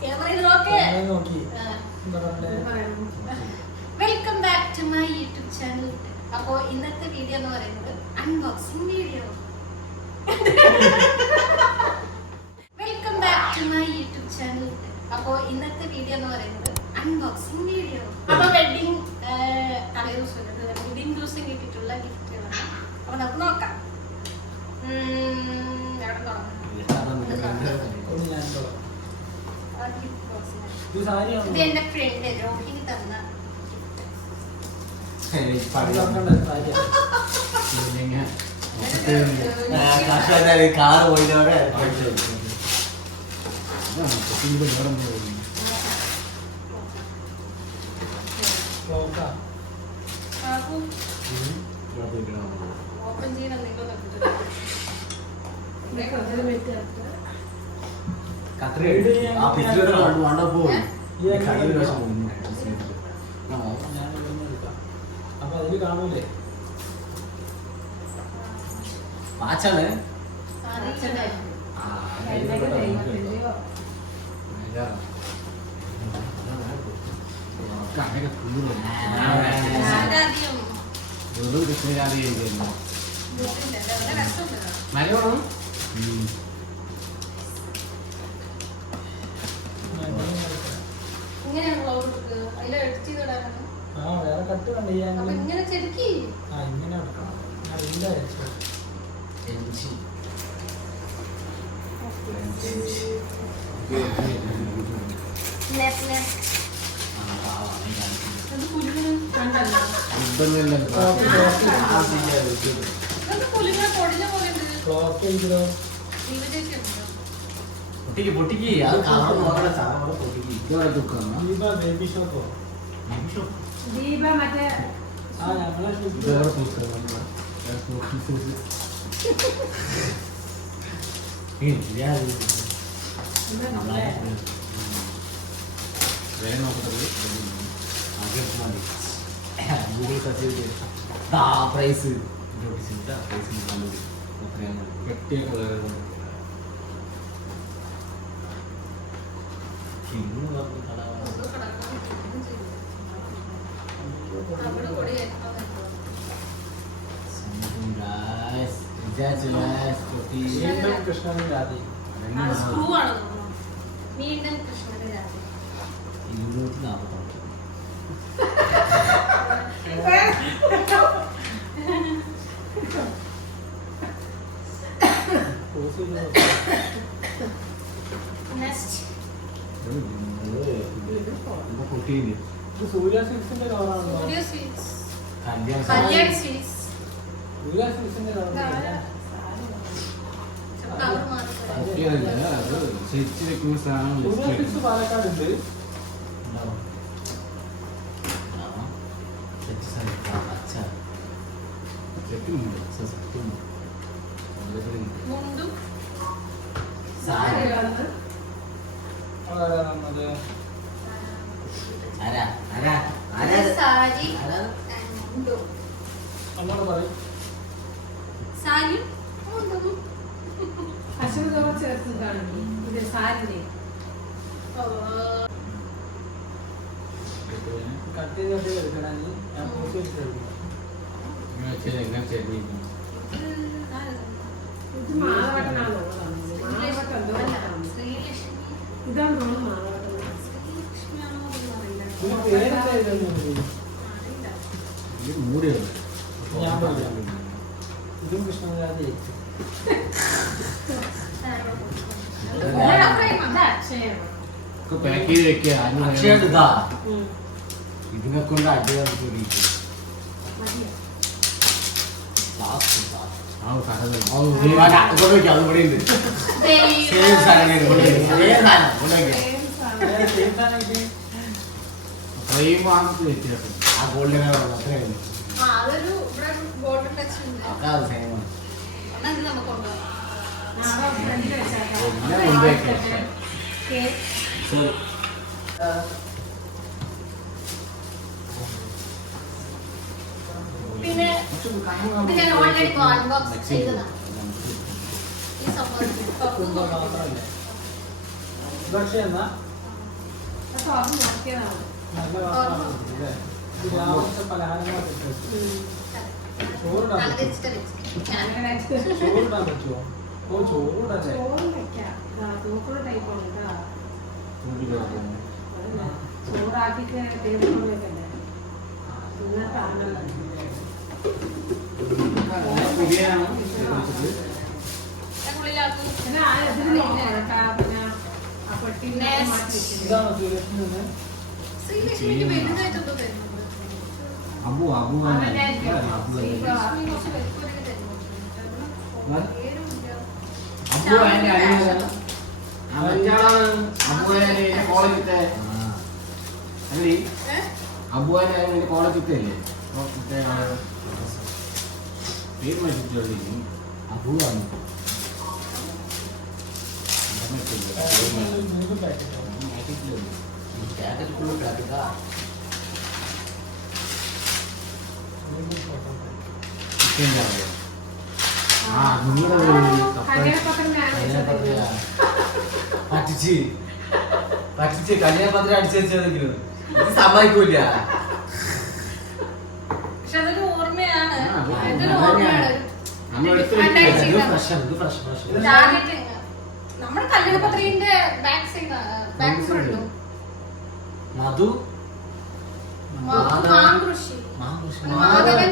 ക്യാമറയിൽ നോക്ക്. Welcome back to my YouTube channel അപ്പോൾ ഇന്നത്തെ വീഡിയോ എന്ന് പറയുന്നത് unboxing video welcome back to my YouTube channel അപ്പോൾ ഇന്നത്തെ വീഡിയോ എന്ന് പറയുന്നത് അൺബോക്സിംഗ് വീഡിയോ അപ്പോൾ വെഡിങ് തലേ ദിവസം വെഡിങ് ദിവസം കിട്ടിയിട്ടുള്ള ഗിഫ്റ്റുകളാണ് അപ്പോൾ നമുക്ക് നോക്കാം ഉം, എവിടെ തുടങ്ങാം? ഒന്ന് ഞാൻ തുടങ്ങാം. ആ gift box ന്. ഇത് എന്റെ ഫ്രണ്ട് രോഹിണി തന്ന. കാറ്. ബാബു. ഓപ്പൺ ചെയ്യാൻ എന്തെങ്കിലും ആ പിച്ചിലൊരു വേണ്ട പോയി. അപ്പൊ അതിൽ കാണൂലേ വാച്ചാണ് മലയാളം കട്ട് കണ്ട് ചെയ്യാൻ ആ ഇങ്ങനെ ഇങ്ങനെ എടുക്കണം. ഞാൻ കണ്ടല്ലോ. ഇതൊക്കെ പുലിങ്ങനെ പൊടിഞ്ഞ പോലെ ഉണ്ട്. ക്ലോക്ക് ചെയ്തോ ദീപചേച്ചി ഉണ്ടോ? പൊട്ടിക്ക് പൊട്ടിക്ക്. അത് കളർ നോക്കണ സാധനം പൊട്ടിക്ക്. ദീപ ബേബി ഷോപ്പോ ദീപ മറ്റേ ആ ഞങ്ങളെ ഷോപ്പിൽ പ്രൈസ് അവിടെ പൊടി വീണ്ടും കൃഷ്ണനും രാധി വീണ്ടും കൃഷ്ണന്റെ രാജ ഇരുന്നൂറ്റി നാൽപ്പത്തൊമ്പത് സൂര്യ സൂര്യ സ്വീറ്റ്സ് 반대할 수 반대할 수 있어. 의할 수 있으면 나 나로 맞았어요. 어떻게 하냐? 제 집에 교사랑 의할 필수 말할까는데. 나와. 나와. 제치사니까 맞자. 제끼는 거 몸도? 사리 안들 അങ്ങോട്ട് പറയും. സാരിയും ഇത് സാരിനെ കട്ട് ചെയ്ത് ഞാൻ എങ്ങനെ ചെയ്തിരിക്കും ഇത് മാളവട്ടനാണോ മാളവട്ടം ഇതാണ് മാളവട്ടം. ഇത് മൂടിയാണ്. ഞാൻ പറയാം. ഇതും കൃഷ്ണൻ രാധി ഓരോ frame ഉണ്ട്, അക്ഷയാണ്. ഒക്കെ പാക്ക് ചെയ്ത് വെക്കുക. ഇതിനെ കൊണ്ട് അടിയാണ് കൂടിയിട്ട്. മതിയോ? ലാസ്റ്റ് ഇതാ. ആ കഥകൾ അത് വേണ്ട, ഇങ്ങോട്ട് വെക്ക്, അത് ഇവിടെ ഉണ്ട്. Same സാധനം ഇവിടെ ഉണ്ട്. Same സാധനം, ഇവിടെ വെക്ക്. Same സാധനം. ഫ്രെയിം ആണ് വ്യത്യാസം ആ ഗോൾഡിനെ അത്രയും. അതൊരു ഇവിടെ ഗോൾഡൻ ടച്ച് ഉണ്ട്. എന്നാ ഇത് നമുക്ക് കൊണ്ടുപോകാം. പിന്നെ ഇത് ഞാൻ ഓൾറെഡി അൺബോക്സ് ചെയ്തതാണ് ഈ സംഭവം പക്ഷെ എന്നാ? അത് നോക്കിയതാണ്. നല്ല വാസന അല്ലേ ഇത് രാവിലത്തെ പലഹാരങ്ങളൊക്കെ ഇട്ട് വെച്ചു. ചോറിടാൻ പറ്റുമോ? തലതിരിച്ചിട്ട് വെച്ചിട്ട് ഞാൻ അങ്ങനെ ചോറിടാൻ പറ്റുമോ ഓ വെക്കാം ഇതാ തൂക്കുള്ള ടൈപ്പ് ഉണ്ട് കേട്ടോ അതല്ല, ചോറാക്കിയിട്ട് ടേബിൾ വെക്കണ്ടേ ഇന്നത്താണല്ലോ പുതിയാണ് ഉള്ളിലാക്കും പിന്നെ ആ ഇതിന് നോക്കാം കേട്ടോ പിന്നെ ആ പെട്ടിനെ മാറ്റി വെച്ചിട്ടുണ്ട് ഇതാണോ സുരേഷിന് നിന്ന് ശ്രീലക്ഷ്മിക്ക് വലുതായിട്ടൊന്നും തരുന്നുണ്ട് അബു അബു അബു അതിന്റെ അനിയനാണ് അബു അതിന്റെ കോളേജിത്തെ അല്ലേ അബു അതിന്റെ കോളേജിത്തെ അല്ലേ പേര് മരിച്ചിട്ടുള്ളത് അബു ആണ് പാക്കറ്റ് ഫുള്ള് പാക്കറ്റാ ആ നിങ്ങളുടെ കല്യാണപ്പത്രം ഞാൻ കല്യാണപത്രിക പറ്റിച്ച് പറ്റിച്ച് കല്യാണപത്രം അടിച്ചു വെച്ചതെങ്കിലും ഇത് സമ്മതിക്കൂല പക്ഷെ അതൊരു ഓർമ്മയാണ് ഇതൊരു ഓർമ്മയാണ് നമ്മുടെ കല്യാണപത്രിന്റെ ബാക്ക് സൈഡ് ബാക്ക് ഫ്രണ്ടും മധു. മാങ്കൃഷി മാധവൻ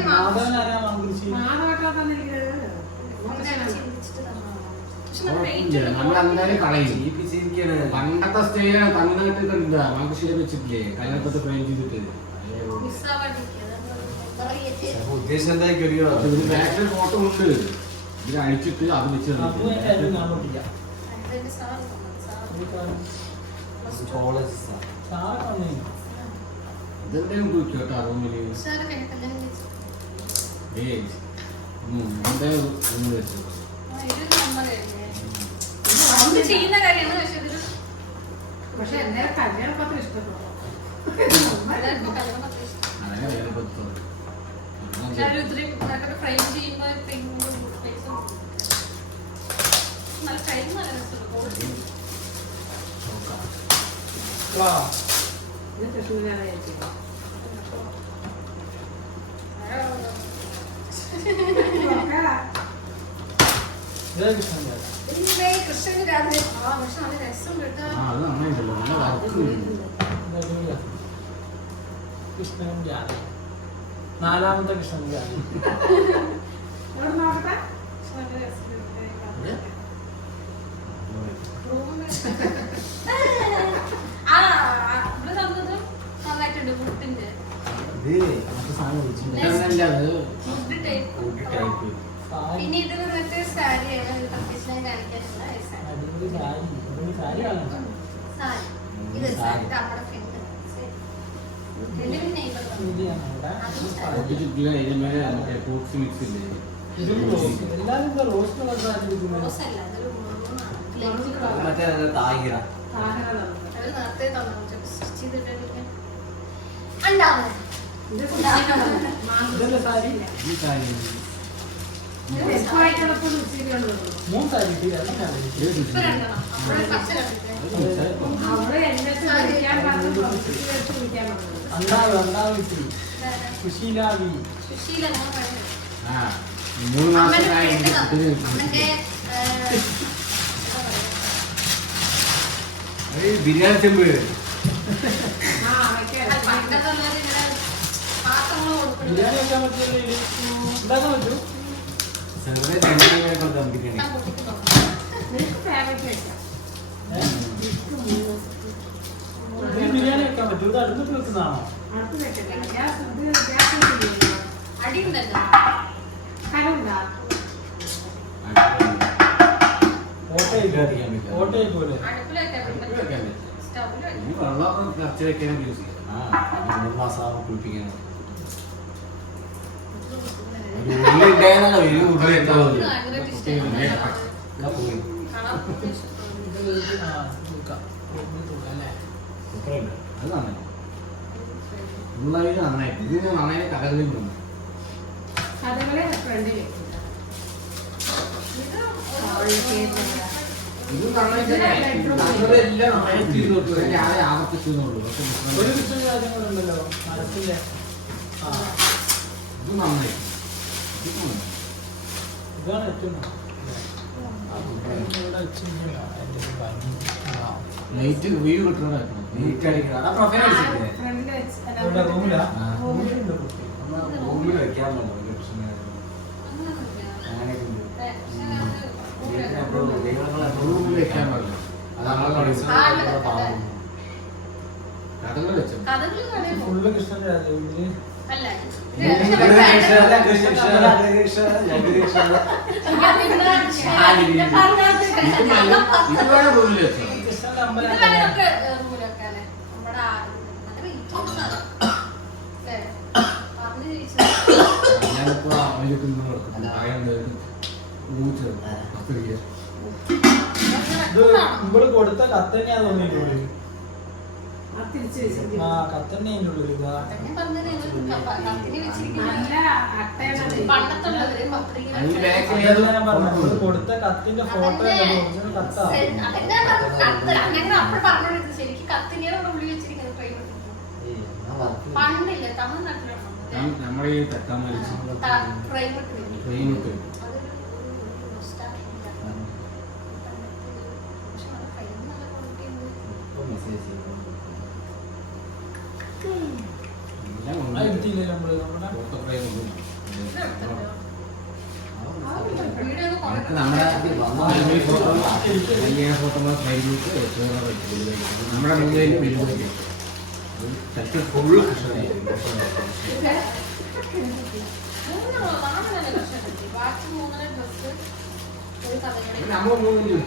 ജീവിപ്പിച്ചിരിക്കണ് പണ്ടത്തെ സ്റ്റേജിലാണ് തമിഴ്നാട്ടിൽ കണ്ട മാങ്കുശീല വെച്ചിട്ടില്ലേ? കല്യാണപ്പത്ത് ഫ്രെയിം ചെയ്തിട്ട്. ഉദ്ദേശം എന്തായിരിക്കും ബാക്കിൽ ഫോട്ടോ ഉണ്ട്. ഇതിൽ അഴിച്ചിട്ട് അത് വെച്ച് അപ്പൊ എന്റെ അരിവ് ഞാൻ പൊട്ടിക്കാം കോളേജ് സാറ് വന്നേ ഇതെന്തെങ്കിലും പോയിക്കോ കേട്ടോ റൂമിൽ ഏയ് ഉം, എന്തായാലും ഒന്ന് വെച്ചു. ചെയ്യുന്ന കാര്യമാണ് പക്ഷെ എന്നെ പക്ഷെ എന്തായാലും കല്യാണപ്പത്രം ഇഷ്ടപ്പെടും എല്ലാവർക്കും കല്യാണപത്രം ഇഷ്ടം. അതെ വേറെ പത്തോ എല്ലാവരും ഇത്രയും ഭയങ്കര ഫ്രെയിം ചെയ്യുമ്പോൾ നല്ല ടൈം നല്ല രസമുണ്ട്. കൃഷ്ണന് ജാതി നാലാമത്തെ കൃഷ്ണനും ജാതി നോക്കട്ടെ ഇത് വന്നിട്ട് സാരിയാണ് ഇത് പ്രത്യേകിച്ച് ഞാൻ കാണിക്കാനുള്ള സാരി. അടിപൊളി സാരി സാരി ഇത് സാരി. നമ്മുടെ ഫ്രണ്ട് മറ്റേ താഹിറ. നേരത്തെ തന്നു സ്റ്റിച്ച് ചെയ്തിട്ട് ഉണ്ടാവുന്നത്. സുശീലാവി സുശീല മൂന്ന് അമ്മന്റെ ബിരിയാണി ചെമ്പ് ബിരിയാണി വെക്കാൻ പറ്റില്ല ഉണ്ടാക്കാൻ പറ്റൂ ബിരിയാണി വെക്കാൻ പറ്റൂ ഇത് വെക്കുന്നതാണോ? ഓട്ടയിൽ പോലെ. വെക്കാൻ പറ്റും. സ്റ്റൗവിൽ ഇനി വെള്ളം കറച്ച് വെക്കാനൊക്കെ യൂസ് ചെയ്യാം. ആ ഇത് മൂന്ന് മാസം ആവുമ്പോൾ കുളിപ്പിക്കണം ഇത് നന്നായിട്ട് ഇത് നന്നായി ഇതാണ് ഏറ്റവും ലൈറ്റ് വ്യൂ കിട്ടണതായിരുന്നു ലൈറ്റ് അടിക്കണം ആ പ്രൊഫൈൽ അടിച്ചില്ലേ ഇവിടെ റൂമിലാ? റൂമിലുണ്ട് കുട്ടി. റൂമിൽ വെക്കാൻ പറ്റില്ല റൂമിൽ വെക്കാൻ പറ്റില്ല അതാണ് നോട്ടീസ് കടകളിൽ വെച്ചു? ഫുള്ള് കൃഷ്ണരാജ അല്ല. ഇവൾ കൊടുത്ത കത്തന്നെയാ തോന്നിയിട്ടുള്ളത് കൊടുത്ത കത്തിന്റെ ഫോട്ടോ കത്താ. നമ്മുടെ മൂന്നുപേരും പരിപാടി സക്സസ്ഫുൾ നമ്മൾ മൂന്നിലും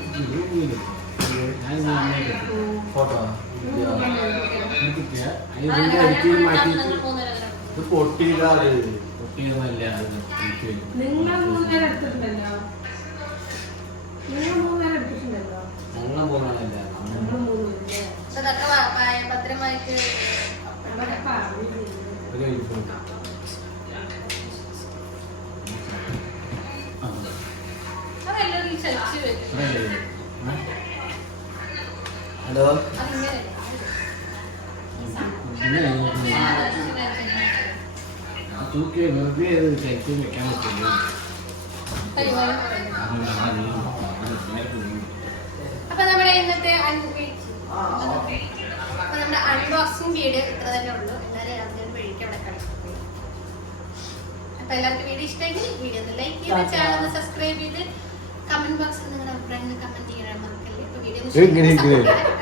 ഫോട്ടോ ഇത്. പൊട്ടിയിടാതെ പൊട്ടിയൊന്നല്ല നിങ്ങൾ മൂന്നുപേരെ എടുത്തിട്ടുണ്ടല്ലോ. നിങ്ങൾ മൂന്നുപേരെ എടുത്തിട്ടുണ്ടല്ലോ. ഞങ്ങൾ മൂന്നാളല്ല? ഒരു മിനിറ്റ് അതല്ലേ? അതിങ്ങനെ തൂക്കി വെറുതെ അത് കഴിച്ച് വെക്കാൻ പറ്റില്ല. അപ്പൊ നമ്മുടെ ഇന്നത്തെ. അപ്പൊ നമ്മുടെ അൺബോക്സിംഗ് വീഡിയോ ഇത്ര തന്നെ ഉള്ളൂ. എന്നാലും അതിനൊരു വഴിക്ക് അവിടെ കിടക്കും അപ്പൊ എല്ലാവർക്കും വീഡിയോ ഇഷ്ടമെങ്കിൽ വീഡിയോ ഒന്ന് ലൈക്ക് ചെയ്ത് ചാനൽ ഒന്ന് സബ്സ്ക്രൈബ് ചെയ്ത് കമന്റ് ബോക്സിൽ നിങ്ങളുടെ അഭിപ്രായങ്ങൾ കമന്റ് ചെയ്യാൻ മറക്കല്ലേ? ഇപ്പൊ വീഡിയോ